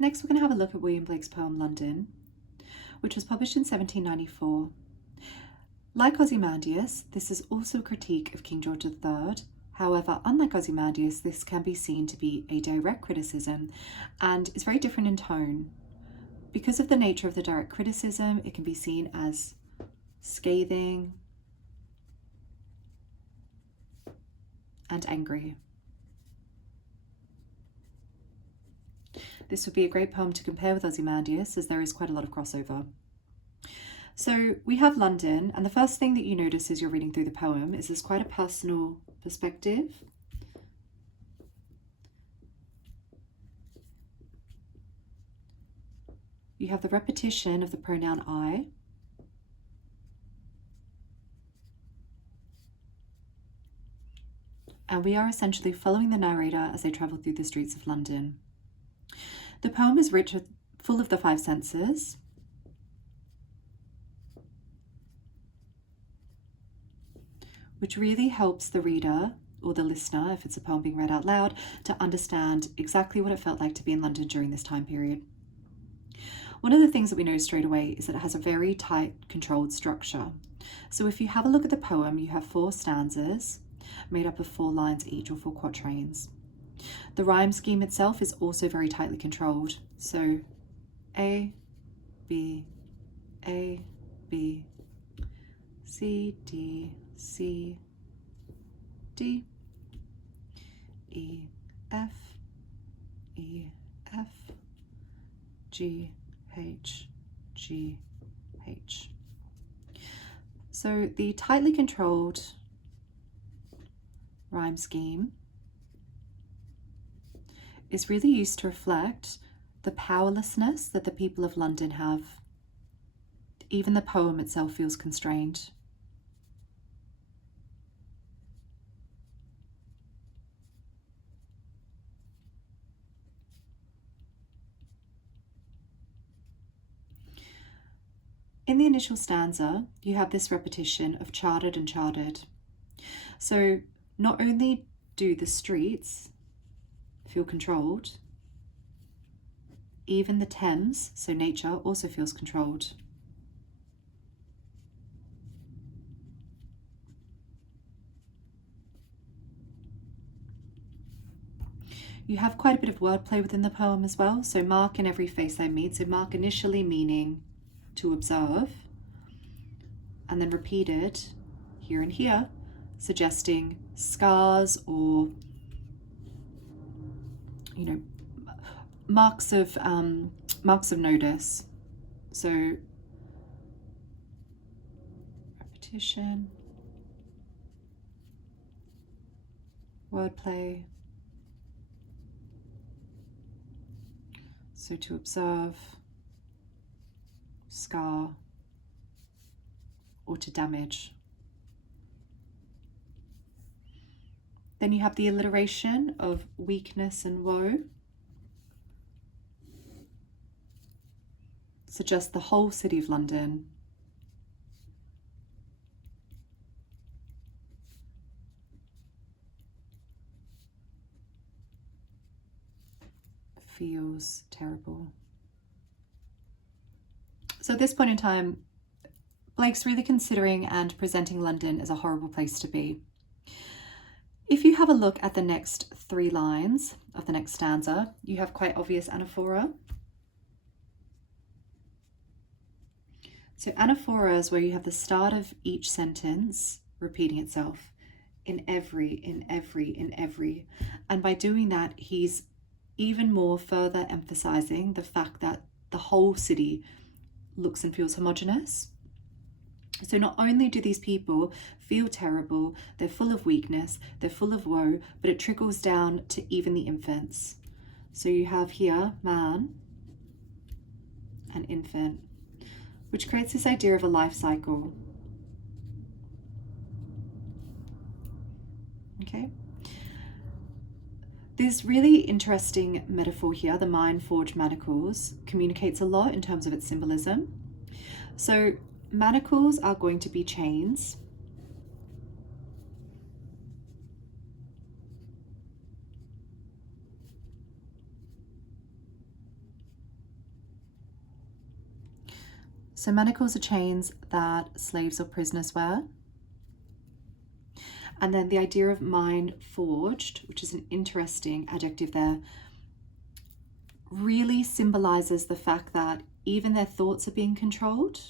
Next, we're going to have a look at William Blake's poem London, which was published in 1794. Like Ozymandias, this is also a critique of King George III. However, unlike Ozymandias, this can be seen to be a direct criticism and is very different in tone. Because of the nature of the direct criticism, it can be seen as scathing and angry. This would be a great poem to compare with Ozymandias, as there is quite a lot of crossover. So we have London, and the first thing that you notice as you're reading through the poem is there's quite a personal perspective. You have the repetition of the pronoun I. And we are essentially following the narrator as they travel through the streets of London. The poem is rich, full of the five senses. Which really helps the reader, or the listener, if it's a poem being read out loud, to understand exactly what it felt like to be in London during this time period. One of the things that we notice straight away is that it has a very tight, controlled structure. So if you have a look at the poem, you have 4 stanzas made up of 4 lines each, or 4 quatrains. The rhyme scheme itself is also very tightly controlled. So A, B, C, D, C, D, E, F, G, H, G, H. So the tightly controlled rhyme scheme is really used to reflect the powerlessness that the people of London have. Even the poem itself feels constrained. In the initial stanza, you have this repetition of chartered and chartered. So not only do the streets feel controlled, even the Thames, so nature, also feels controlled. You have quite a bit of wordplay within the poem as well. So mark in every face I meet. So mark initially meaning to observe, and then repeated here and here, suggesting scars or, you know, marks of notice. So repetition, wordplay. So to observe, scar, or to damage. Then you have the alliteration of weakness and woe. Suggest the whole city of London. Feels terrible. So at this point in time, Blake's really considering and presenting London as a horrible place to be. If you have a look at the next 3 lines of the next stanza, you have quite obvious anaphora. So anaphora is where you have the start of each sentence repeating itself in every. And by doing that, he's even more further emphasizing the fact that the whole city looks and feels homogeneous. So not only do these people feel terrible, they're full of weakness, they're full of woe, but it trickles down to even the infants. So you have here man and infant, which creates this idea of a life cycle. Okay. This really interesting metaphor here, the mind-forged manacles, communicates a lot in terms of its symbolism. So manacles are going to be chains. So manacles are chains that slaves or prisoners wear. And then the idea of mind forged, which is an interesting adjective there, really symbolizes the fact that even their thoughts are being controlled.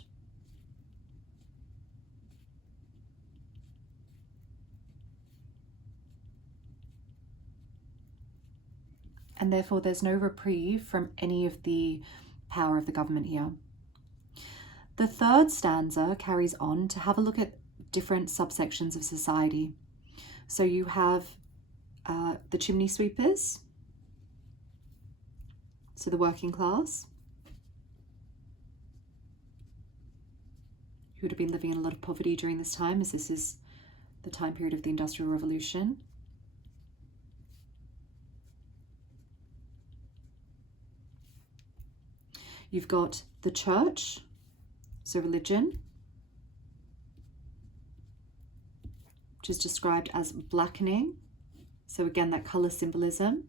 And therefore there's no reprieve from any of the power of the government here. The third stanza carries on to have a look at different subsections of society. So you have the chimney sweepers, so the working class, who would have been living in a lot of poverty during this time, as this is the time period of the Industrial Revolution. You've got the church, so religion, which is described as blackening. So again, that colour symbolism.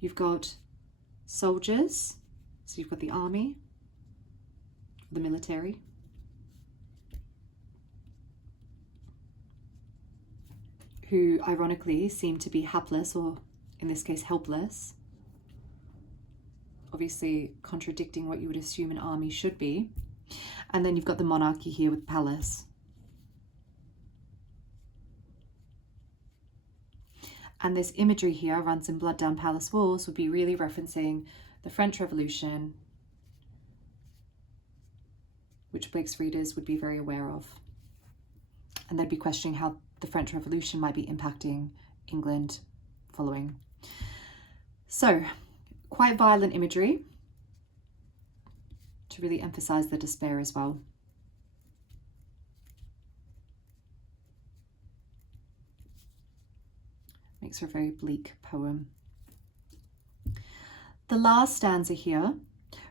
You've got soldiers, so you've got the army, the military. Who ironically seem to be hapless, or in this case helpless. Obviously contradicting what you would assume an army should be. And then you've got the monarchy here with palace. And this imagery here, runs in blood down palace walls, would be really referencing the French Revolution, which Blake's readers would be very aware of. And they'd be questioning how the French Revolution might be impacting England following. So, quite violent imagery to really emphasize the despair as well. Makes for a very bleak poem. The last stanza here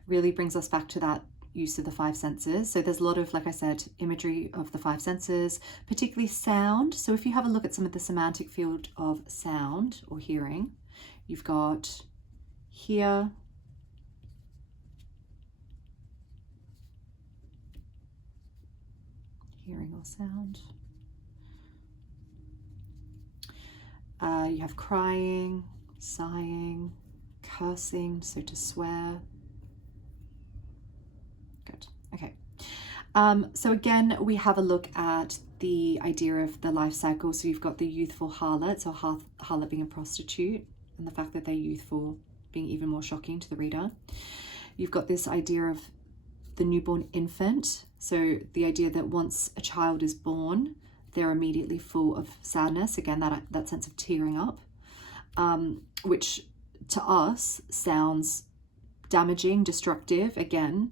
really brings us back to that use of the five senses. So there's a lot of, like I said, imagery of the five senses, particularly sound. So if you have a look at some of the semantic field of sound or hearing, you've got hear, hearing or sound. You have crying, sighing, cursing, so to swear. Good, okay. So again, we have a look at the idea of the life cycle. So you've got the youthful harlot, so harlot being a prostitute, and the fact that they're youthful being even more shocking to the reader. You've got this idea of the newborn infant, so the idea that once a child is born, they're immediately full of sadness. Again, that sense of tearing up, which to us sounds damaging, destructive. Again,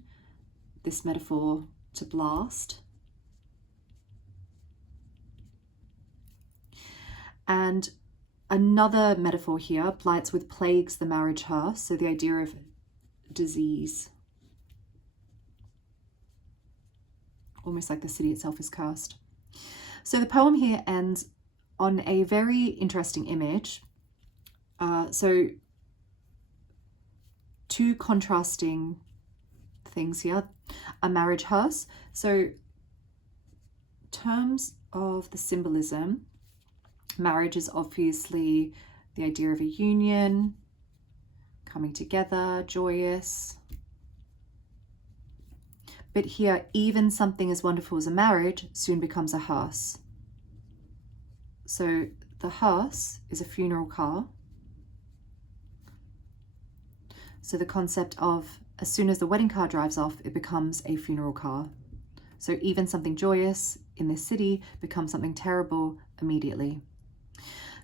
this metaphor to blast. And another metaphor here, blights with plagues the marriage hearse, so the idea of disease. Almost like the city itself is cursed. So the poem here ends on a very interesting image. So two contrasting things here. A marriage hearse. So terms of the symbolism, marriage is obviously the idea of a union, coming together, joyous. But here, even something as wonderful as a marriage soon becomes a hearse. So the hearse is a funeral car. So the concept of as soon as the wedding car drives off, it becomes a funeral car. So even something joyous in this city becomes something terrible immediately.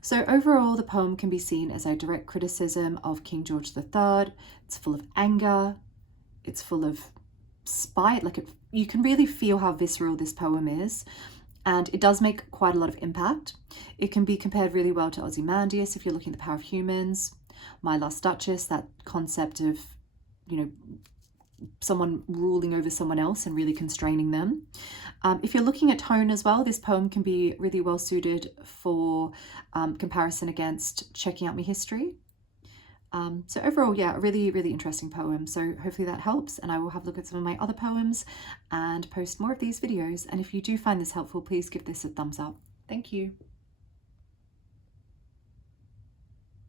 So overall, the poem can be seen as a direct criticism of King George III. It's full of anger. It's full of spite. You can really feel how visceral this poem is. And it does make quite a lot of impact. It can be compared really well to Ozymandias if you're looking at the power of humans. My Last Duchess, that concept of, someone ruling over someone else and really constraining them. If you're looking at tone as well, this poem can be really well suited for comparison against Checking Out My History. So overall, yeah, a really, really interesting poem. So hopefully that helps, and I will have a look at some of my other poems and post more of these videos. And if you do find this helpful, please give this a thumbs up. Thank you.